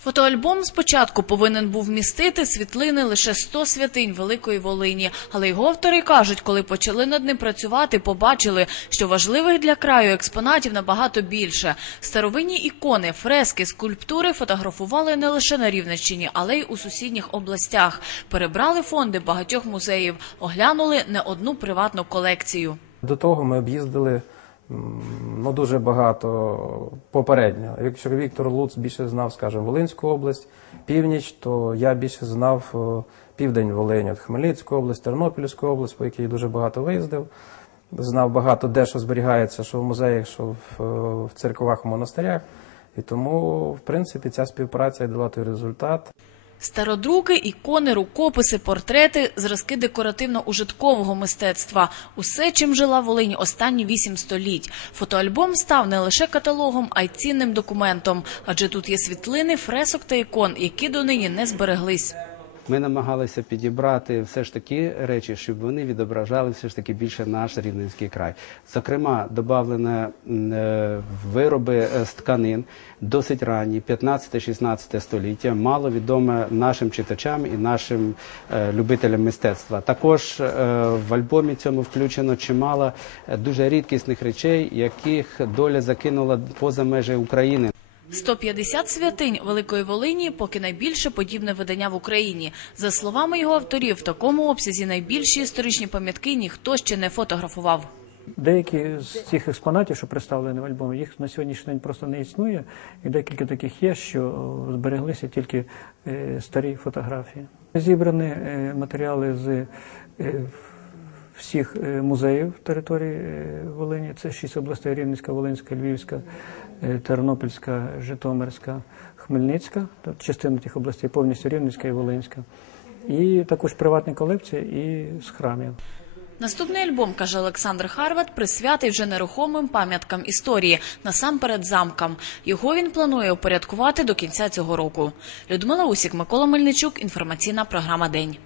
Фотоальбом спочатку повинен був містити світлини лише 100 святинь Великої Волині, але його автори кажуть, коли почали над ним працювати, побачили, що важливих для краю експонатів набагато більше. Старовинні ікони, фрески, скульптури фотографували не лише на Рівненщині, але й у сусідніх областях. Перебрали фонди багатьох музеїв, оглянули не одну приватну колекцію. До того ми об'їздили ну, дуже багато попередньо. Якщо Віктор Луц більше знав, скажімо, Волинську область, північ, то я більше знав південь Волині, от Хмельницьку область, Тернопільську область, по якій дуже багато виїздив. Знав багато де, що зберігається, що в музеях, що в, е, в церквах, в монастирях. І тому, в принципі, ця співпраця дала той результат. Стародруки, ікони, рукописи, портрети, зразки декоративно-ужиткового мистецтва – усе, чим жила Волинь останні вісім століть. Фотоальбом став не лише каталогом, а й цінним документом, адже тут є світлини, фресок та ікон, які донині не збереглись. Ми намагалися підібрати все ж таки речі, щоб вони відображали все ж таки більше наш рівненський край. Зокрема, додавлено вироби е, з тканин досить ранні, 15-16 століття, мало відоме нашим читачам і нашим е, любителям мистецтва. Також е, в альбомі цьому включено чимало е, дуже рідкісних речей, яких доля закинула поза межі України. 150 святинь Великої Волині – поки найбільше подібне видання в Україні. За словами його авторів, в такому обсязі найбільші історичні пам'ятки ніхто ще не фотографував. Деякі з цих експонатів, що представлені в альбомі, їх на сьогоднішній день просто не існує, і декілька таких є, що збереглися тільки е, старі фотографії. Зібрані е, матеріали з е, всіх е, музеїв території е, Волині. Це шість областей: Рівненська, Волинська, Львівська, е, Тернопільська, Житомирська, Хмельницька. Тобто частина тих областей повністю Рівненська і Волинська. І також приватні колекції і з храмів. Наступний альбом, каже Олександр Харват, присвятий вже нерухомим пам'яткам історії, насамперед замкам. Його він планує упорядкувати до кінця цього року. Людмила Усік, Микола Мельничук, інформаційна програма День.